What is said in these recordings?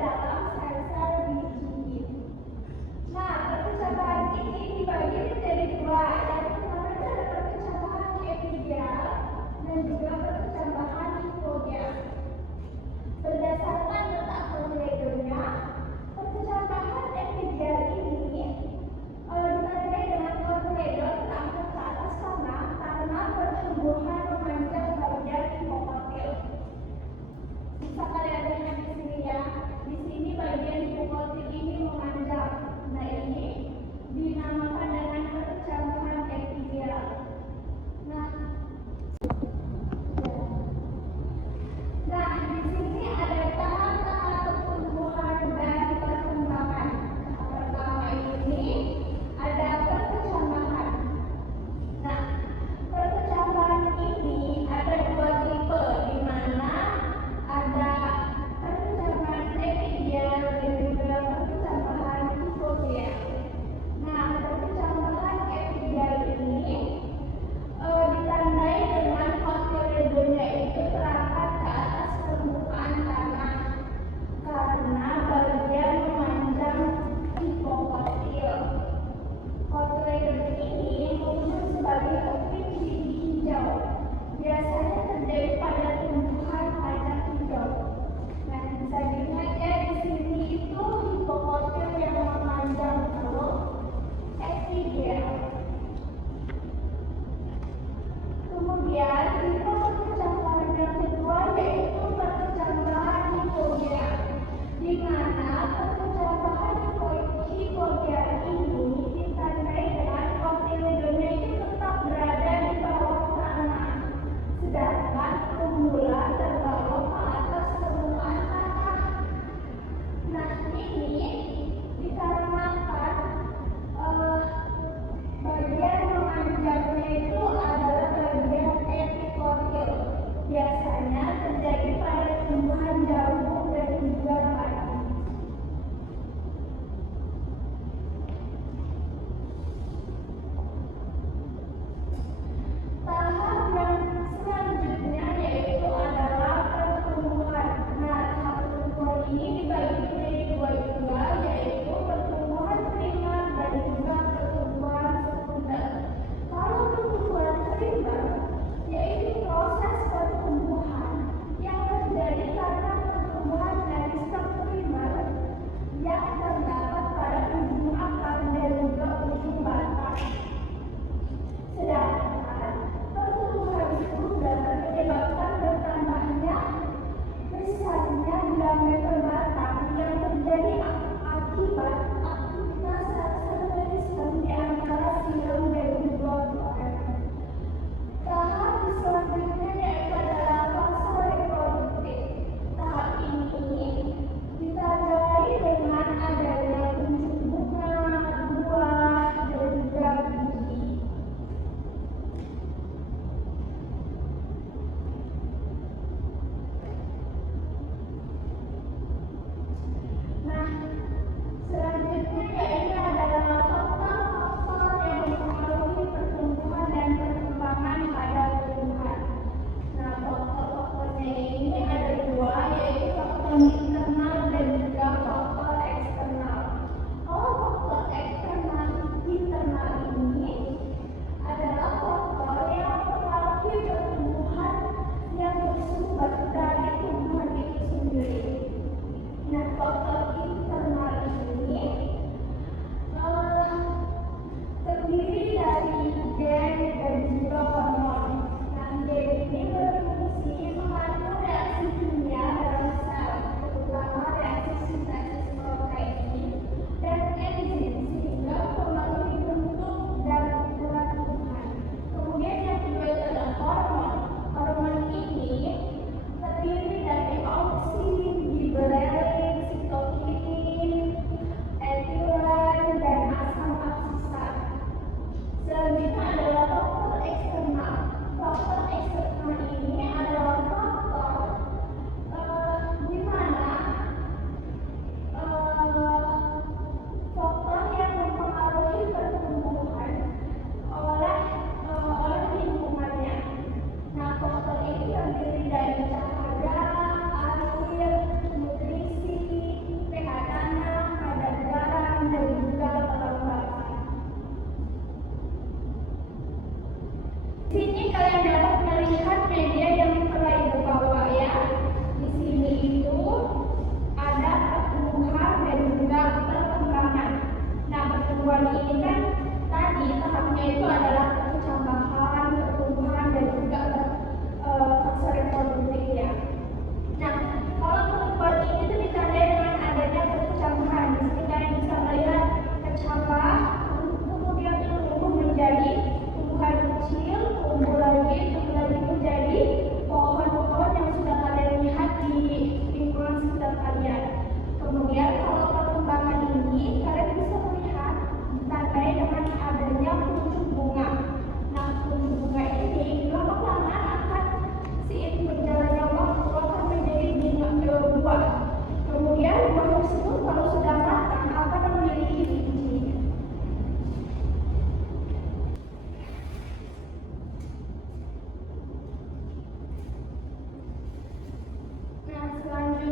dalam sel-sel biji. Nah, perkecambahan ini dibagi menjadi dua, yang pertama adalah perkecambahan epidel dan juga perkecambahan hipogel. Berdasarkan letak kotiledonya, perkecambahan epidel ini ditandai dengan kotiledo terangkat ke atas sana karena pertumbuhan memanjang bagian hipokotil. Bisa kalian lihat di sini ya, di sini bagian hipokotil ini memanjang. Nah, ini dinamakan dengan perkecambahan epidel. Nah, di sini ada tahap-tahap pertumbuhan dan perkembangan. Tahap pertama ini ada perkecambahan. Nah, perkecambahan ini ada dua tipe, di mana ada perkecambahan epidel dan juga perkecambahan hipogel. Nah, perkecambahan epidel ini ditandai dengan kotiledonya itu terangkat ke atas permukaan tanah karena bagian memanjang hipokotil. Kotiledo ini muncul sebagai opik biji hijau. Biasanya terjadi pada tumbuhan kacang hijau. Nah, bisa dilihat ya di sini itu hipokotil yang memanjang terus epidel. Kemudian tipe perkecambahan yang kedua yaitu perkecambahan hipogel, di mana perkecambahan hipogel ini ditandai dengan kotiledonya itu tetap berada di bawah tanah, sedangkan tumbuhan terbawa ke atas permukaan tanah. Nah, ini dikarenakan bagian memanjangnya itu adalah bagian epikotil. Biasanya terjadi pada tumbuhan jambu dan juga padi. Tahap yang selanjutnya yaitu adalah pertumbuhan. Nah, tahap pertumbuhan ini dibagi menjadi dua juga, yaitu pertumbuhan primer dan juga pertumbuhan sekunder. Kalau pertumbuhan primer yaitu proses pertumbuhan yang terjadi karena pertumbuhan dari stem primer yang terdapat pada ujung akar dan juga ujung batang. Sedangkan pertumbuhan sekunder menyebabkan bertambahnya besarnya diameter batang yang terjadi akibat aktivitas sel-sel meristem di antara silem dan juga floem. Tahap selanjutnya yaitu adalah fase reproduktif. Tahap ini ditandai dengan adanya kuncup bunga, buah, dan juga biji. Nah, selanjutnya yaitu adalah faktor-faktor yang mempengaruhi pertumbuhan dan perkembangan pada tumbuhan. Nah, faktor-faktornya ini ada dua, yaitu faktor internal dan juga faktor eksternal. Kalau faktor internal ini adalah faktor yang mempengaruhi pertumbuhan yang bersumber dari tumbuhan itu sendiri. Nah, faktor internal ini terdiri dari gen dan juga hormon. Nah, gen ini berfungsi mengatur reaksi kimia dalam sel.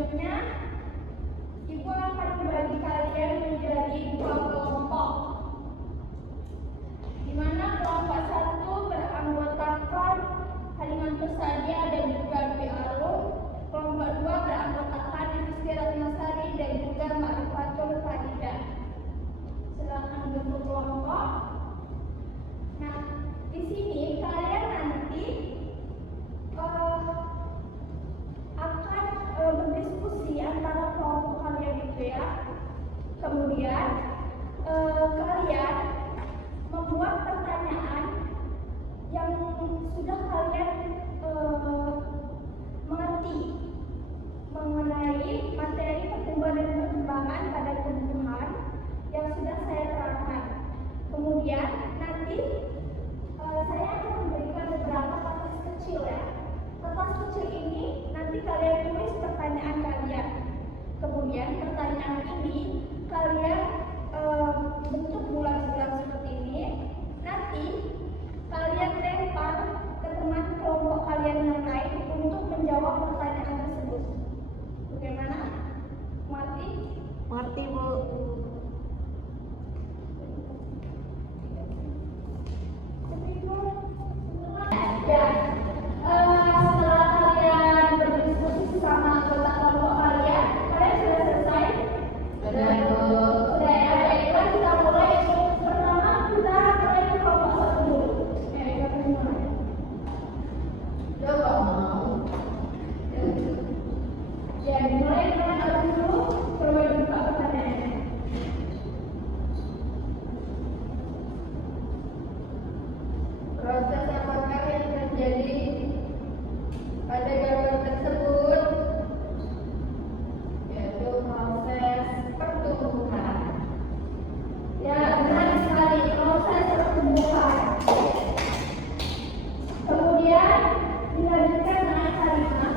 Selanjutnya, Ibu akan membagi kalian menjadi dua kelompok, di mana kelompok satu beranggotakan Haliman Tusadia dan juga Dwi Arum, kelompok dua beranggotakan Isti Ratnasari dan juga Ma'rifatul Faridah. Silakan bentuk kelompok. Nah, di sini kalian nanti akan berdiskusi antara kelompok kalian itu ya. Kemudian kalian membuat pertanyaan yang sudah kalian mengerti mengenai materi pertumbuhan dan perkembangan pada tumbuhan yang sudah saya terangkan. Kemudian nanti saya akan memberikan beberapa kertas kecil ya. Kertas kecil ini nanti kalian tulis pertanyaan kalian. Kemudian pertanyaan ini kalian bentuk bulat-bulat seperti ini. Nanti kalian lempar ke teman kelompok kalian yang lain untuk menjawab pertanyaan tersebut. Bagaimana? Mengerti? Mengerti, Bu. Ya, setelah kalian berdiskusi sama anggota kelompok kalian sudah selesai? Sudah, Bu. Sudah ya, baiklah kita mulai. Pertama kita mulai ke kelompok satu dulu. Kita mulai. Coba mau. Ya, dimulai dengan satu dulu. Coba dibuka pertanyaannya. Proses apakah yang terjadi pada gambar tersebut? Yaitu proses pertumbuhan. Ya, benar sekali, proses pertumbuhan. Kemudian dilanjutkan dengan kalimat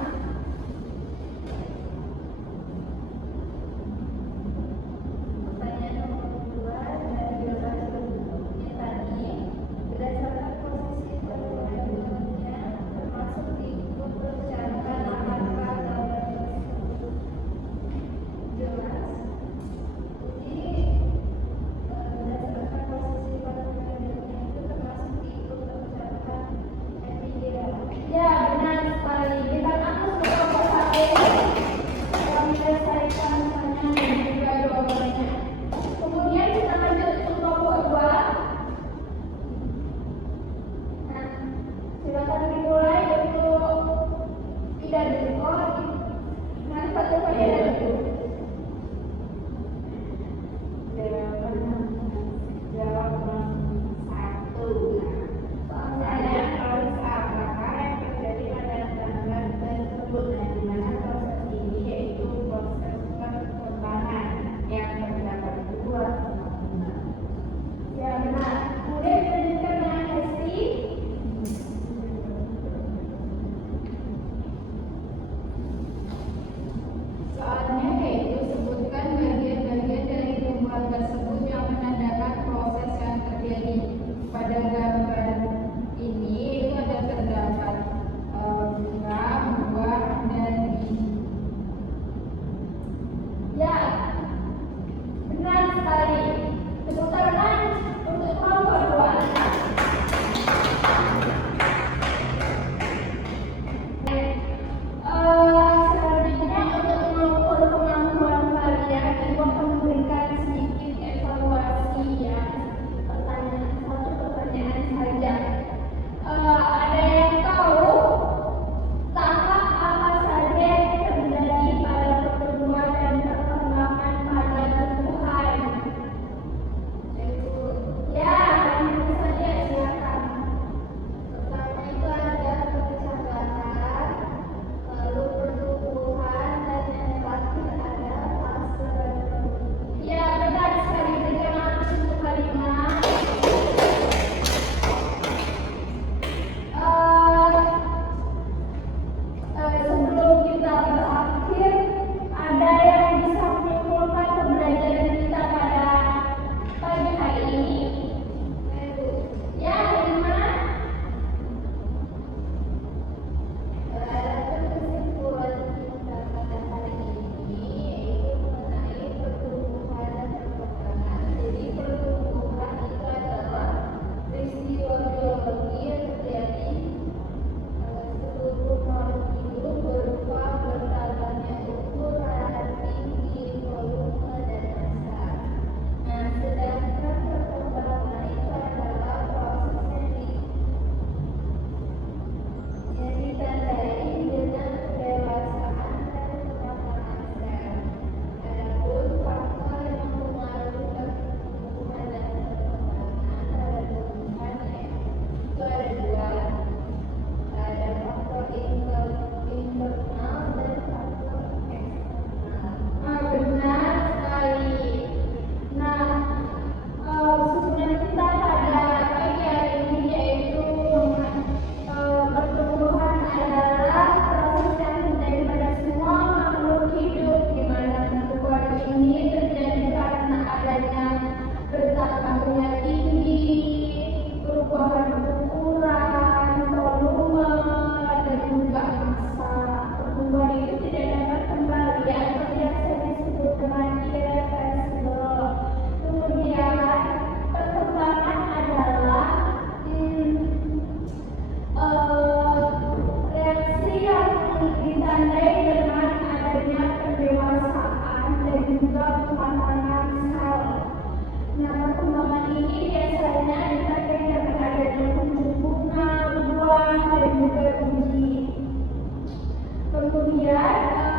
juga perkembangan sel. Nah, perkembangan ini biasanya dicapai dengan adanya bunga, buah, dan juga biji. Kemudian